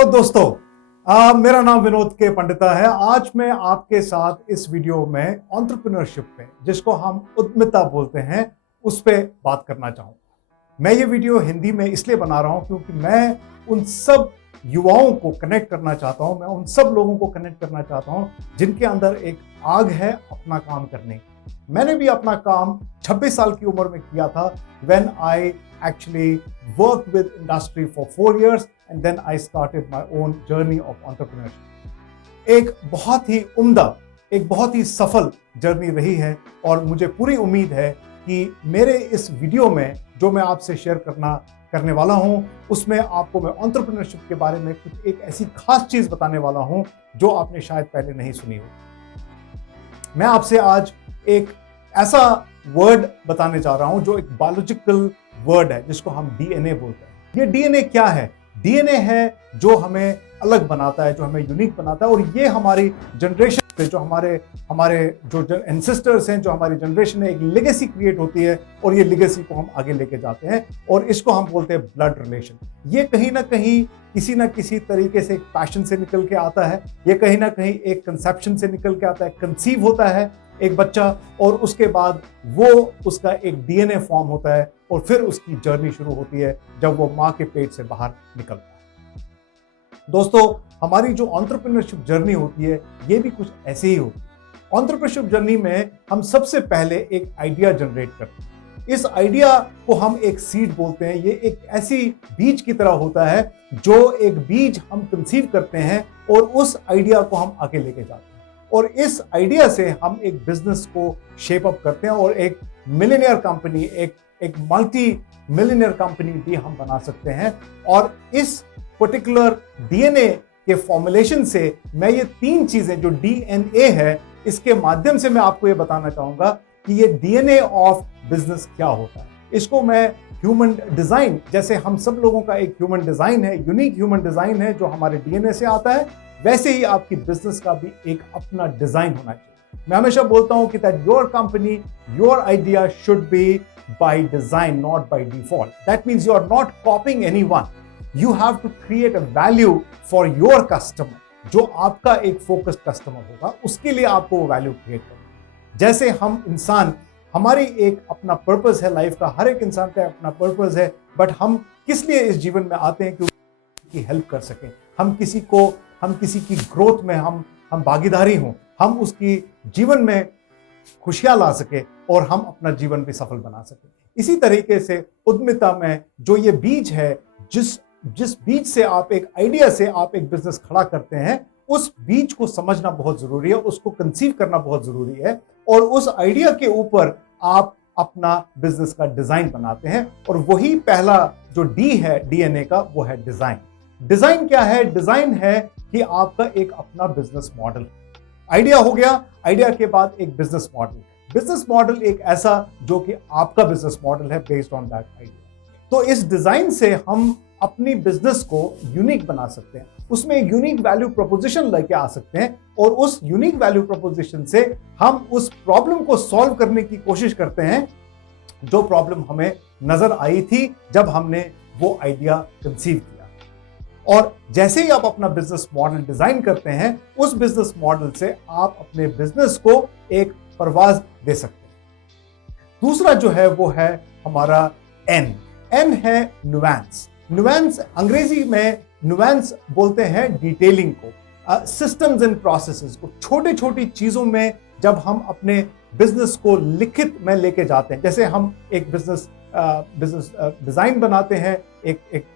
तो दोस्तों, मेरा नाम विनोद के पंडिता है। आज मैं आपके साथ इस वीडियो में एंटरप्रेन्योरशिप पे, जिसको हम उद्यमिता बोलते हैं, उस पे बात करना चाहूँगा। मैं ये वीडियो हिंदी में इसलिए बना रहा हूँ क्योंकि मैं उन सब युवाओं को कनेक्ट करना चाहता हूँ, मैं उन सब लोगों को कनेक्ट करना चाहता हूँ जिनके अंदर एक आग है अपना काम करने की। मैंने भी अपना काम 26 साल की उम्र में किया था when I actually worked with industry for 4 years and then I started my own journey of entrepreneurship। एक बहुत ही उम्दा, एक बहुत ही सफल जर्नी रही है और मुझे पूरी उम्मीद है कि मेरे इस वीडियो में जो मैं आपसे शेयर करने वाला हूं, उसमें आपको मैं एंटरप्रेन्योरशिप के बारे में कुछ एक ऐसी खास चीज बताने वाला हूं जो आपने शायद पहले नहीं सुनी हो। मैं आपसे आज एक ऐसा वर्ड बताने जा रहा हूं जो एक बायोलॉजिकल वर्ड है जिसको हम डीएनए बोलते हैं। ये डीएनए क्या है? डीएनए है जो हमें अलग बनाता है, जो हमें यूनिक बनाता है, और ये हमारी जनरेशन से, जो हमारे जो एंसेस्टर्स हैं, जो हमारी जनरेशन है, एक लेगेसी क्रिएट होती है और ये लेगेसी को हम आगे लेके जाते हैं और इसको हम बोलते हैं ब्लड रिलेशन। ये कहीं ना कहीं किसी ना किसी तरीके से एक पैशन से निकल के आता है, ये कहीं ना कहीं एक कंसेप्शन से निकल के आता है। कंसीव होता है एक बच्चा और उसके बाद वो उसका एक डीएनए फॉर्म होता है और फिर उसकी जर्नी शुरू होती है जब वो माँ के पेट से बाहर निकलता है। दोस्तों, हमारी जो एंटरप्रेन्योरशिप जर्नी होती है ये भी कुछ ऐसे ही होती है। एंटरप्रेन्योरशिप जर्नी में हम सबसे पहले एक आइडिया जनरेट करते हैं। इस आइडिया को हम एक सीड बोलते हैं। ये एक ऐसी बीज की तरह होता है जो एक बीज हम कंसीव करते हैं और उस आइडिया को हम आगे लेके जाते हैं और इस आइडिया से हम एक बिजनेस को शेप अप करते हैं और एक मिलियनियर कंपनी, एक मल्टी मिलियनियर कंपनी भी हम बना सकते हैं। और इस पर्टिकुलर डीएनए के फॉर्मुलेशन से मैं ये तीन चीजें जो डीएनए है, इसके माध्यम से मैं आपको ये बताना चाहूंगा कि ये डीएनए ऑफ बिजनेस क्या होता है। इसको मैं ह्यूमन डिजाइन, जैसे हम सब लोगों का एक ह्यूमन डिजाइन है, यूनिक ह्यूमन डिजाइन है जो हमारे डीएनए से आता है, वैसे ही आपकी बिजनेस का भी एक अपना डिजाइन होना चाहिए। मैं हमेशा बोलता हूं कि that your company, your idea should be by design, not by default. That means you are not copying anyone, you have to create a value for your customer. जो आपका एक फोकस्ड कस्टमर होगा उसके लिए आपको वो वैल्यू क्रिएट करना। जैसे हम इंसान, हमारी एक अपना पर्पस है लाइफ का, हर एक इंसान का अपना पर्पस है, बट हम किस लिए इस जीवन में आते हैं? क्योंकि हेल्प कर सकें, हम किसी की ग्रोथ में हम भागीदारी हों, हम उसकी जीवन में खुशियां ला सके और हम अपना जीवन भी सफल बना सके। इसी तरीके से उद्यमिता में जो ये बीज है, जिस बीज से आप एक आइडिया से आप एक बिजनेस खड़ा करते हैं, उस बीज को समझना बहुत जरूरी है, उसको कंसीव करना बहुत जरूरी है और उस आइडिया के ऊपर आप अपना बिजनेस का डिजाइन बनाते हैं। और वही पहला जो डी है डीएनए का, वो है डिजाइन। डिजाइन क्या है? डिजाइन है कि आपका एक अपना बिजनेस मॉडल। आइडिया हो गया, आइडिया के बाद एक बिजनेस मॉडल। बिजनेस मॉडल एक ऐसा जो कि आपका बिजनेस मॉडल है बेस्ड ऑन दैट आइडिया। तो इस डिजाइन से हम अपनी बिजनेस को यूनिक बना सकते हैं, उसमें एक यूनिक वैल्यू प्रोपोजिशन लेके आ सकते हैं और उस यूनिक वैल्यू प्रोपोजिशन से हम उस प्रॉब्लम को सॉल्व करने की कोशिश करते हैं जो प्रॉब्लम हमें नजर आई थी जब हमने वो आइडिया कंसीव किया। और जैसे ही आप अपना बिजनेस मॉडल डिजाइन करते हैं, उस बिजनेस मॉडल से आप अपने बिजनेस को एक परवाज दे सकते हैं। दूसरा जो है वो है हमारा एन। एन है नुआंस। नुआंस, अंग्रेजी में नुआंस बोलते हैं डिटेलिंग को, सिस्टम्स एंड प्रोसेसेस को। छोटी छोटी चीजों में जब हम अपने बिजनेस को लिखित में लेके जाते हैं, जैसे हम एक बिजनेस डिजाइन बनाते हैं, एक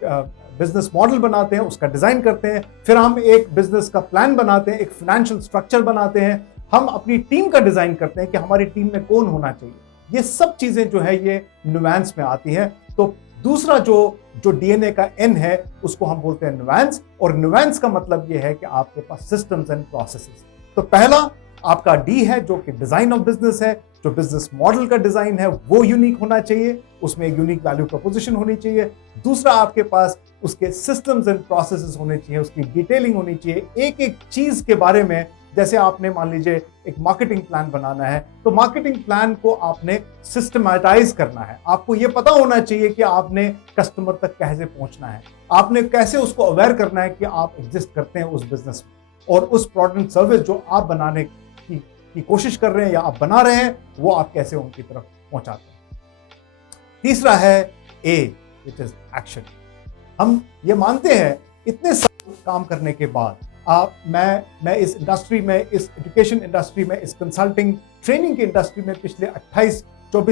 बिजनेस मॉडल बनाते हैं, उसका डिजाइन करते हैं, फिर हम एक बिजनेस का प्लान बनाते हैं, एक फाइनेंशियल स्ट्रक्चर बनाते हैं, हम अपनी टीम का डिजाइन करते हैं कि हमारी टीम में कौन होना चाहिए। ये सब चीजें जो है ये नुआंस में आती हैं। तो दूसरा जो डीएनए का एन है उसको हम बोलते हैं नुआंस, और नुआंस का मतलब ये है कि आपके पास सिस्टम्स एंड प्रोसेसेस। तो पहला आपका डी है जो कि डिजाइन ऑफ बिजनेस है, जो बिजनेस मॉडल का डिजाइन है वो यूनिक होना चाहिए, उसमें एक यूनिक वैल्यू प्रोपोजिशन होनी चाहिए। दूसरा, आपके पास उसके सिस्टम्स एंड प्रोसेसेस होने चाहिए, उसकी डिटेलिंग होनी चाहिए, एक एक चीज के बारे में जैसे आपने मान लीजिए एक मार्केटिंग प्लान बनाना है, तो मार्केटिंग प्लान को आपने सिस्टमैटाइज करना है। आपको ये पता होना चाहिए कि आपने कस्टमर तक कैसे पहुंचना है, आपने कैसे उसको अवेयर करना है कि आप एग्जिस्ट करते हैं उस बिजनेस में, और उस प्रोडक्ट एंड सर्विस जो आप बनाने की कोशिश कर रहे हैं या आप बना रहे हैं, वो आप कैसे उनकी तरफ पहुंचाते हैं। तीसरा है ए, विच इज एक्शन। हम ये मानते हैं इतने साल काम करने के बाद मैं इस इंडस्ट्री में, इस एजुकेशन इंडस्ट्री में, इस कंसल्टिंग ट्रेनिंग की इंडस्ट्री में पिछले 24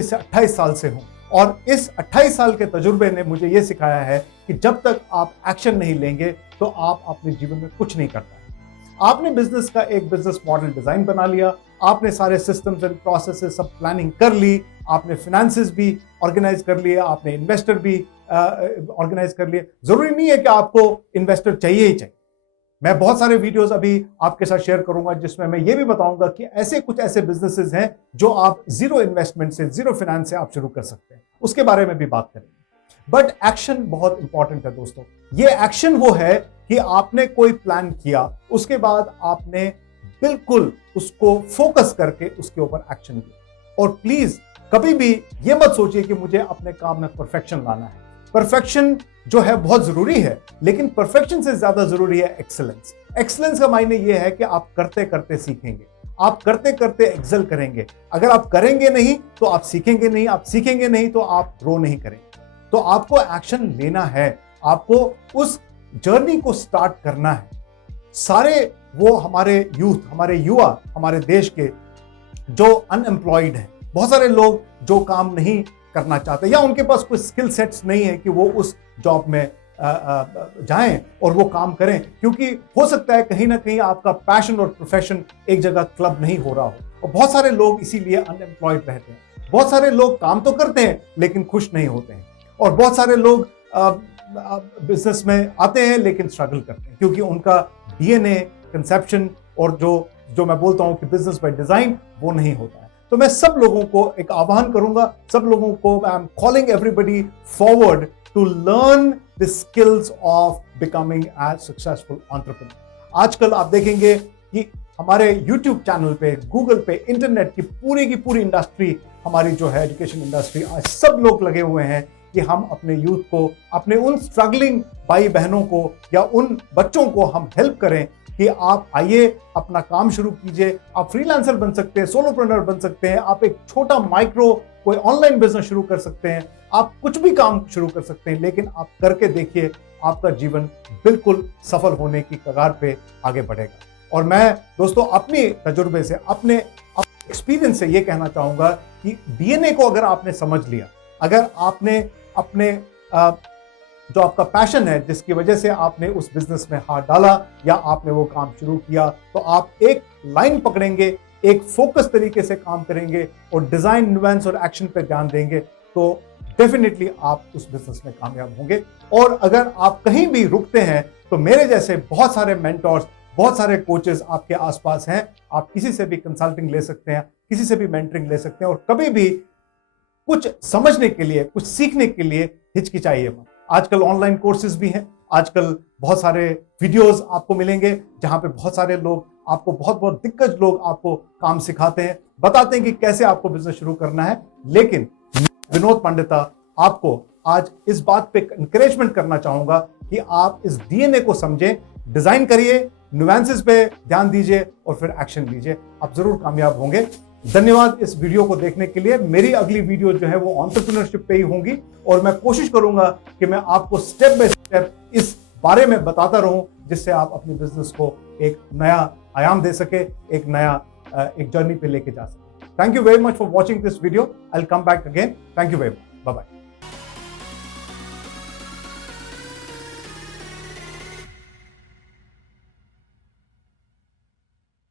से 28 साल से हूं, और इस 28 साल के तजुर्बे ने मुझे ये सिखाया है कि जब तक आप एक्शन नहीं लेंगे तो आप अपने जीवन में कुछ नहीं करता है। आपने बिजनेस का एक बिजनेस मॉडल डिजाइन बना लिया, आपने सारे सिस्टम्स एंड प्रोसेसेस सब प्लानिंग कर ली, आपने फाइनेंसेस भी ऑर्गेनाइज कर लिए, आपने इन्वेस्टर भी ऑर्गेनाइज कर लिए। जरूरी नहीं है कि आपको इन्वेस्टर चाहिए ही चाहिए। मैं बहुत सारे वीडियोस अभी आपके साथ शेयर करूंगा जिसमें मैं ये भी बताऊंगा कि कुछ ऐसे बिजनेसेस हैं जो आप जीरो इन्वेस्टमेंट से, जीरो फाइनेंस से आप शुरू कर सकते हैं, उसके बारे में भी बात करेंगे। बट एक्शन बहुत इंपॉर्टेंट है दोस्तों। ये एक्शन वो है कि आपने कोई प्लान किया, उसके बाद आपने बिल्कुल उसको फोकस करके उसके ऊपर एक्शन लिया। और प्लीज कभी भी ये मत सोचिए कि मुझे अपने काम में परफेक्शन लाना है। परफेक्शन जो है बहुत जरूरी है, लेकिन परफेक्शन से ज्यादा जरूरी है एक्सीलेंस। एक्सीलेंस का मायने ये है कि आप करते करते सीखेंगे, आप करते करते एक्सेल करेंगे। अगर आप करेंगे नहीं तो आप सीखेंगे नहीं, आप सीखेंगे नहीं तो आप ग्रो नहीं करेंगे। तो आपको एक्शन लेना है, आपको उस जर्नी को स्टार्ट करना है। सारे वो हमारे यूथ, हमारे युवा, हमारे देश के जो अनएम्प्लॉयड हैं, बहुत सारे लोग जो काम नहीं करना चाहते या उनके पास कोई स्किल सेट्स नहीं है कि वो उस जॉब में जाएं और वो काम करें, क्योंकि हो सकता है कहीं ना कहीं आपका पैशन और प्रोफेशन एक जगह क्लब नहीं हो रहा हो। और बहुत सारे लोग इसीलिए अनएम्प्लॉयड रहते हैं। बहुत सारे लोग काम तो करते हैं लेकिन खुश नहीं होते हैं, और बहुत सारे लोग बिजनेस में आते हैं लेकिन स्ट्रगल करते हैं, क्योंकि उनका डीएनए, कंसेप्शन और जो मैं बोलता हूं कि बिजनेस बाय डिजाइन, वो नहीं होता है। तो मैं सब लोगों को एक आह्वान करूंगा, सब लोगों को I am calling everybody forward to learn the skills of becoming as successful entrepreneur. आजकल आप देखेंगे कि हमारे यूट्यूब चैनल पे, गूगल पे, इंटरनेट की पूरी इंडस्ट्री, हमारी जो है एजुकेशन इंडस्ट्री, आज सब लोग लगे हुए हैं कि हम अपने यूथ को, अपने उन स्ट्रगलिंग भाई बहनों को या उन बच्चों को हम हेल्प करें कि आप आइए, अपना काम शुरू कीजिए। आप फ्रीलांसर बन सकते हैं, सोलोप्रेन्योर बन सकते हैं, आप एक छोटा माइक्रो कोई ऑनलाइन बिजनेस शुरू कर सकते हैं, आप कुछ भी काम शुरू कर सकते हैं, लेकिन आप करके देखिए, आपका जीवन बिल्कुल सफल होने की कगार पे आगे बढ़ेगा। और मैं दोस्तों अपने तजुर्बे से, अपने एक्सपीरियंस से ये कहना चाहूंगा कि डीएनए को अगर आपने समझ लिया, अगर आपने अपने जो आपका पैशन है, जिसकी वजह से आपने उस बिजनेस में हाथ डाला या आपने वो काम शुरू किया, तो आप एक लाइन पकड़ेंगे, एक फोकस तरीके से काम करेंगे और डिजाइन, न्यूएंस और एक्शन पे ध्यान देंगे, तो डेफिनेटली आप उस बिजनेस में कामयाब होंगे। और अगर आप कहीं भी रुकते हैं तो मेरे जैसे बहुत सारे मेंटर्स, बहुत सारे कोचेस आपके आसपास हैं। आप किसी से भी कंसल्टिंग ले सकते हैं, किसी से भी मेंटरिंग ले सकते हैं, और कभी भी कुछ समझने के लिए, कुछ सीखने के लिए हिचकिचाइए मत। आजकल ऑनलाइन कोर्सेज भी हैं, आजकल बहुत सारे वीडियोस आपको मिलेंगे जहां पे बहुत सारे लोग आपको, बहुत दिग्गज लोग आपको काम सिखाते हैं, बताते हैं कि कैसे आपको बिजनेस शुरू करना है। लेकिन विनोद पंडिता आपको आज इस बात पे एनकरेजमेंट करना चाहूंगा कि आप इस डीएनए को समझें, डिजाइन करिए, न्यूएंसेस पे ध्यान दीजिए और फिर एक्शन लीजिए। आप जरूर कामयाब होंगे। धन्यवाद इस वीडियो को देखने के लिए। मेरी अगली वीडियो जो है वो एंटरप्रेन्योरशिप पे ही होंगी, और मैं कोशिश करूंगा कि मैं आपको स्टेप बाय स्टेप इस बारे में बताता रहूं, जिससे आप अपने बिजनेस को एक नया आयाम दे सके, एक जर्नी पे लेके जा सके। Thank you very much for watching this video. I will come back again. Thank you very much. Bye bye.